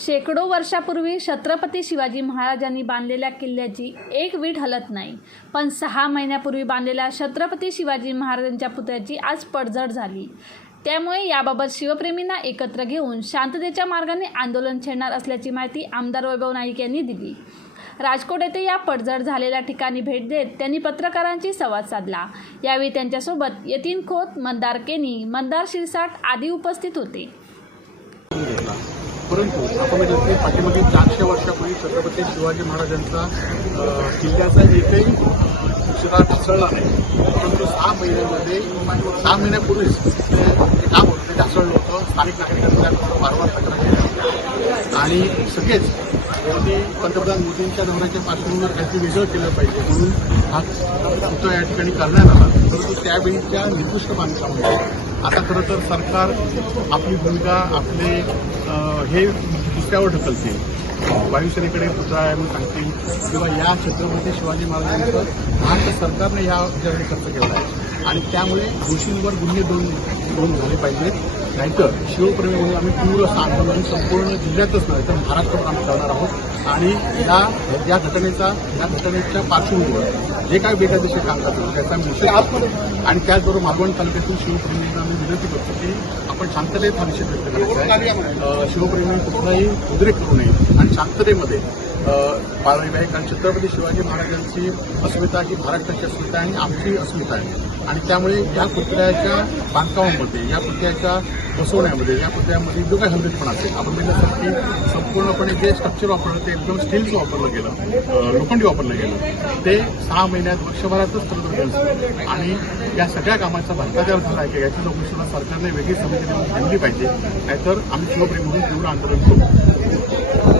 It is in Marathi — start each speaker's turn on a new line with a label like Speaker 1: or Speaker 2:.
Speaker 1: शेकडो वर्षापूर्वी छत्रपती शिवाजी महाराजांनी बांधलेल्या किल्ल्याची एक वीट हलत नाही. पण सहा महिन्यापूर्वी बांधलेल्या छत्रपती शिवाजी महाराजांच्या पुतळ्याची आज पडझड झाली. त्यामुळे याबाबत शिवप्रेमींना एकत्र घेऊन शांततेच्या मार्गाने आंदोलन छेडणार असल्याची माहिती आमदार वैभव नाईक यांनी दिली. राजकोट येथे या पडझड झालेल्या ठिकाणी भेट देत त्यांनी पत्रकारांशी संवाद साधला. यावेळी त्यांच्यासोबत यतीन खोत मंदार केनी मतदार शिरसाट आदी उपस्थित होते.
Speaker 2: परंतु आपण जसे पाठीमध्ये चारशे वर्षापूर्वी छत्रपती शिवाजी महाराजांचा किल्ल्याचा एकही दुसरा ढासळला नाही. परंतु सहा महिन्यामध्ये सहा महिन्यापूर्वीच ते काम होतं ते ढासळलं होतं. स्थानिक नागरिकांनी वारंवार तक्रार केली आणि सगळेच मोदी पंतप्रधान मोदींच्या धोरणाच्या पार्श्वभूमीवर काहीतरी वेगळं केलं पाहिजे म्हणून हा पुतळा या ठिकाणी करण्यात आला. परंतु त्यावेळीच्या निकृष्ट बांधकामामुळे आता खरं तर सरकार आपली भूमिका आपले हे दुसऱ्यावर ढकलते. वायुसेनेकडे पुतळा आहे म्हणून सांगतील किंवा या छत्रपती शिवाजी महाराजांचं महाराष्ट्र सरकारने या ठिकाणी खर्च केला आहे. आणि त्यामुळे दोषींवर गुन्हे दोन दोन झाले पाहिजेत. नाहीतर शिवप्रेमी म्हणून आम्ही तीव्र आंदोलन संपूर्ण जिल्ह्यातच नाही तर महाराष्ट्रात आम्ही करणार आहोत. आणि या या घटनेचा या घटनेच्या पार्श्वभूमीवर जे काय बेकायदेशीर काम करतो त्याचा विषय आणि त्याचबरोबर मालवण तालुक्यातून शिवप्रेमींना आम्ही विनंती करतो की आपण शांततेत हा निषेध व्यक्त करायचा आहे. शिवप्रेमी कुठलाही उद्रेक करू नये. आणि शांततेमध्ये पाळली आहे कारण छत्रपती शिवाजी महाराजांची अस्मिता ही महाराष्ट्राची अस्मिता आहे आणि आमची अस्मिता आहे. आणि त्यामुळे या पुतळ्याच्या बांधकामामध्ये या पुतळ्याच्या बसवण्यामध्ये या पुतळ्यामध्ये जो काही हलगतपणा असेल. आपण बघितलं की संपूर्णपणे जे स्ट्रक्चर वापरलं ते एकदम स्टीलचं वापरलं गेलं लोखंडी वापरलं गेलं ते सहा महिन्यात वर्षभरातच खरं आणि या सगळ्या कामाचा भ्रष्टाचार झाला आहे की याची चौकशी सरकारने वेगळी समिती नेमून आणली पाहिजे. नाहीतर आम्ही शिवप्रेम म्हणून तीव्र आंदोलन करू.